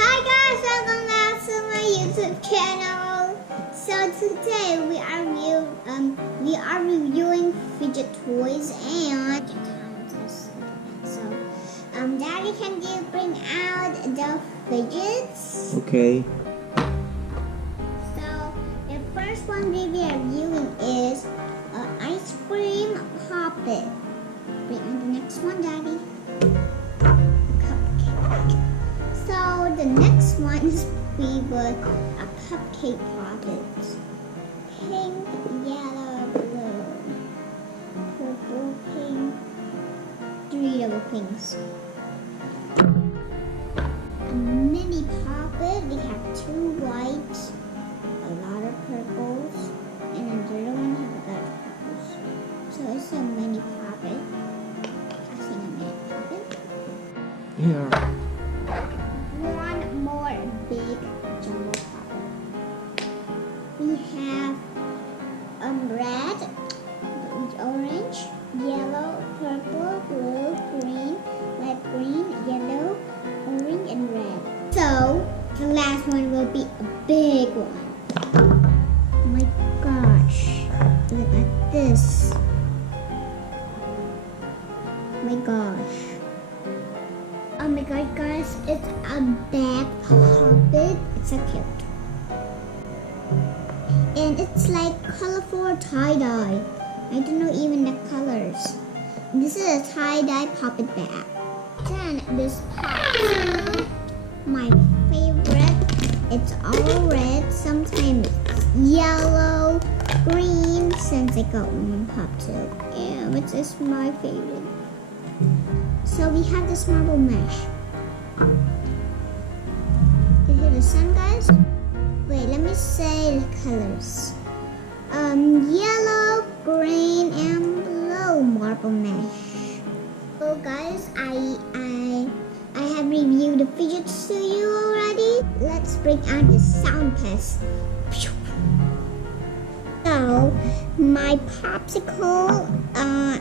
Hi guys, welcome back to my YouTube channel. So today we are reviewing Fidget toys and so Daddy, can you bring out the fidgets? Okay. So the first one we are reviewing is ice cream puppet. Bring on the next one, Daddy. So the next one is we were a cupcake puppet. Pink, yellow, blue, purple, pink, 3 double pinks. A mini puppet, we have 2 whites, a lot of purples, and another one have a lot of purples. So it's a mini puppet. Passing a mini puppet. Here. One more big jumbo puppet. We have red, orange, yellow, purple, blue, green, light green, yellow, orange, and red. So the last one will be a big one. Oh my gosh! Look at this. Oh my gosh. Oh my god, guys, it's a bag puppet. It's so cute. And it's like colorful tie-dye. I don't know even the colors. This is a tie-dye puppet bag. Then this puppet, my favorite. It's all red, sometimes it's yellow, green, since I got one pop too. Yeah, which is my favorite. So we have this marble mesh. You hear the sun, guys? Wait, let me say the colors. Yellow, green, and blue marble mesh. So guys, I have reviewed the fidgets to you already. Let's bring out the sound test. So my popsicle,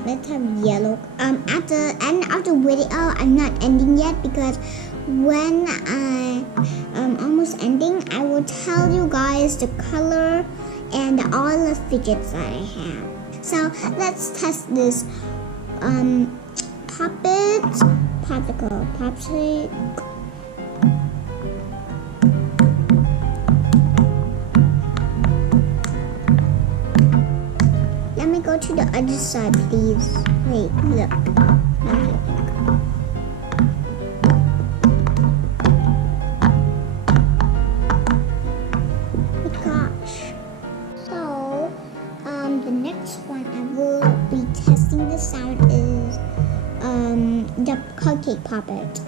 let's have yellow. At the end of the video, I'm not ending yet because when I almost ending, I will tell you guys the color and all the fidgets that I have. So let's test this popsicle. Let me go to the other side, please. Wait, look. Oh my gosh. So, the next one I will be testing the sound is the cupcake puppet.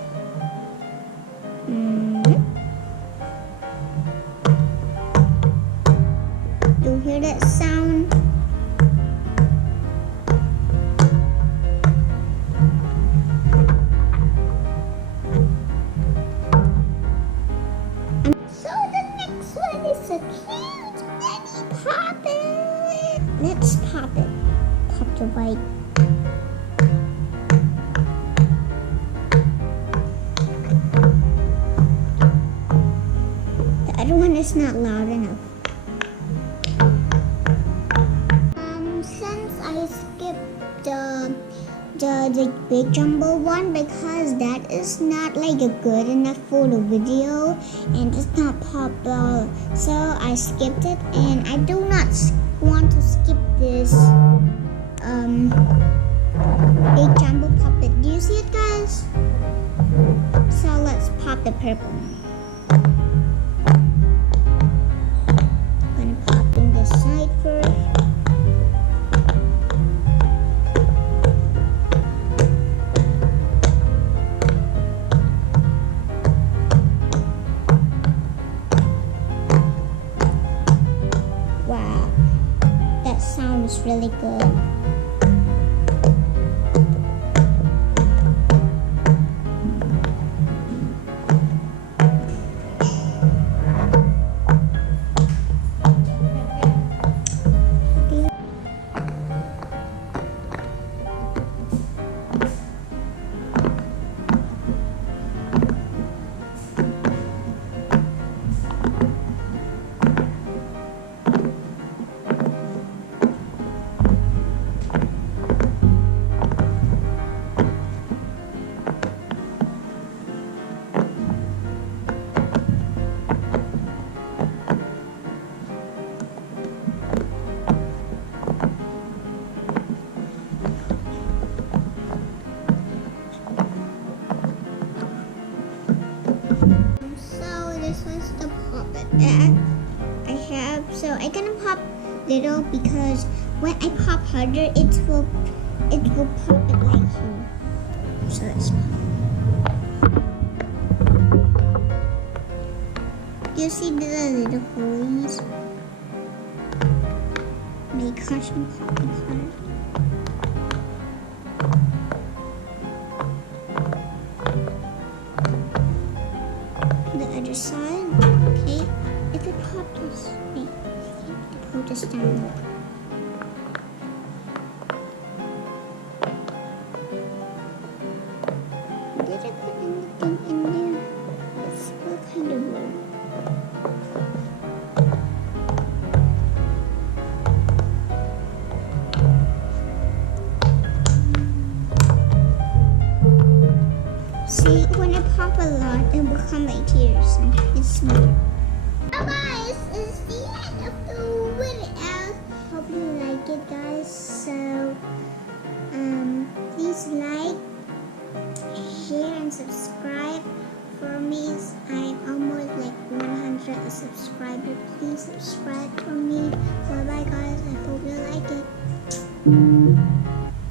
Do you hear that sound? It's a cute mini puppet. Let's pop it. Pop the white. The other one is not loud enough. Since I skipped the big jumbo one because that is not like a good enough for the video and it's not popular, so I skipped it, and I do not want to skip this big jumbo puppet. Do you see it, guys? So let's pop the purple one. Gonna pop in this side first. Wow, that sound is really good. I have, so I'm gonna pop little because when I pop harder, it will pop it like here. So let's pop. You see the little holes? My gosh, I'm popping hard. The other side, okay. If I pop this, wait, pull this down. Did I put anything in there? It's still kind of weird. See, when I pop a lot, it will come like tears. It's weird. Well, guys, it's the end of the video. Hope you like it, guys. So, please like, share, and subscribe. For me, I'm almost like 100 subscribers. Please subscribe for me. Bye, bye, guys. I hope you like it.